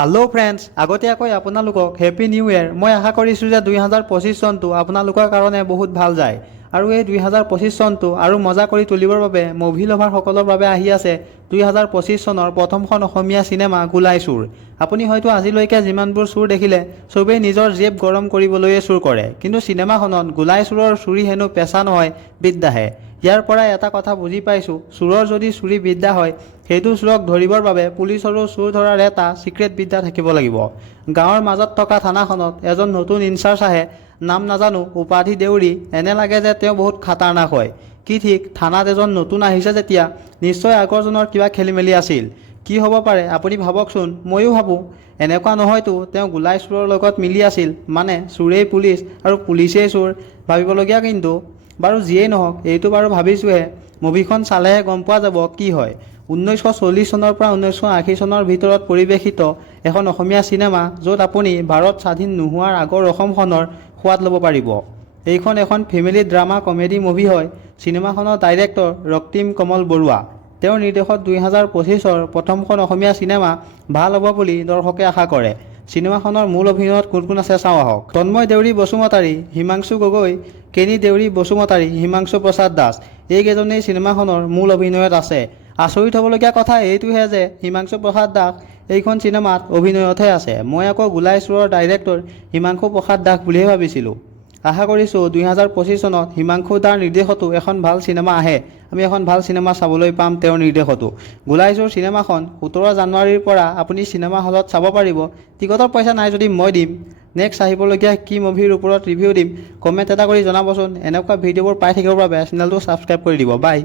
Hello' friends, আগতীয়াকৈ আপোনালোকক happy new year. মই আশা কৰিছোঁ যে 2025 চনটো আপোনালোকৰ কাৰণে বহুত ভাল যায় আৰু এই 2025 চনটো আৰু মজা কৰি তুলিবৰ বাবে মুভি লভাৰসকলৰ বাবে আহি আছে 2025 চনৰ প্ৰথমখন অসমীয়া চিনেমা গোলাই চুৰ। আপুনি হয়তো আজিলৈকে যিমানবোৰ চুৰ দেখিলে চবেই নিজৰ জেব গৰম কৰিবলৈয়ে চুৰ কৰে, কিন্তু চিনেমাখনত গোলাই চুৰৰ চুৰি হেনো পেচা নহয়, বিদ্যাহে। ইয়াৰ পৰাই এটা কথা বুজি পাইছোঁ, চুৰৰ যদি চুৰি বিদ্যা হয় সেইটো চুৰক ধৰিবৰ বাবে পুলিচৰো চুৰ ধৰাৰ এটা চিক্ৰেট বিদ্যা থাকিব লাগিব। গাঁৱৰ মাজত থকা থানাখনত এজন নতুন ইনচাৰ্জ আহে, নাম নাজানো, উপাধি দেউৰী। এনে লাগে যে তেওঁ বহুত খাতাৰনাক হয়। কি ঠিক, থানাত এজন নতুন আহিছে যেতিয়া নিশ্চয় আগৰজনৰ কিবা খেলিমেলি আছিল। কি হ'ব পাৰে আপুনি ভাবকচোন, ময়ো ভাবোঁ। এনেকুৱা নহয়তো তেওঁ গোলাই চুৰৰ লগত মিলি আছিল, মানে চুৰেই পুলিচ আৰু পুলিচেই চুৰ। ভাবিবলগীয়া কিন্তু। বাৰু যিয়েই নহওক, এইটো বাৰু ভাবিছোঁহে, মুভিখন চালেহে গম পোৱা যাব কি হয়। 1940 চনৰ পৰা 1980 চনৰ ভিতৰত পৰিৱেশিত এখন অসমীয়া চিনেমা, য'ত আপুনি ভাৰত স্বাধীন নোহোৱাৰ আগৰ অসমখনৰ সোৱাদ ল'ব পাৰিব। এইখন এখন ফেমিলি ড্ৰামা কমেডি মুভি হয়। চিনেমাখনৰ ডাইৰেক্টৰ ৰক্তিম কমল বৰুৱা। তেওঁৰ নিৰ্দেশত 2025 প্ৰথমখন অসমীয়া চিনেমা ভাল হ'ব বুলি দৰ্শকে আশা কৰে। চিনেমাখনৰ মূল অভিনয়ত কোন কোন আছে চাওঁ আহক। তন্ময় দেউৰী বসুমতাৰী, হিমাংশু গগৈ, কেনি দেউৰী বসুমতাৰী, হিমাংশু প্ৰসাদ দাস, এইকেইজনেই চিনেমাখনৰ মূল অভিনয়ত আছে। আচৰিত হ'বলগীয়া কথা এইটোহে যে হিমাংশু প্ৰসাদ দাস এইখন চিনেমাত অভিনয়তহে আছে। মই আকৌ গোলাই চুৰৰ ডাইৰেক্টৰ হিমাংশু প্ৰসাদ দাস বুলিহে ভাবিছিলোঁ। আশা কৰিছোঁ 2025 চনত হিমাংশু দাৰ নিৰ্দেশতো এখন ভাল চিনেমা আহে। আমি এখন ভাল চিনেমা চাবলৈ পাম তেওঁৰ নিৰ্দেশতো। গোলাই চুৰ চিনেমাখন 17 জানুৱাৰীৰ পৰা আপুনি চিনেমা হলত চাব পাৰিব। টিকটৰ পইচা নাই যদি মই দিম। নেক্সট আহিবলগীয়া কি মুভিৰ ওপৰত ৰিভিউ দিম, কমেণ্ট এটা কৰি জনাবচোন। এনেকুৱা ভিডিঅ'বোৰ পাই থাকিবৰ বাবে চেনেলটো ছাবস্ক্ৰাইব কৰি দিব। বাই।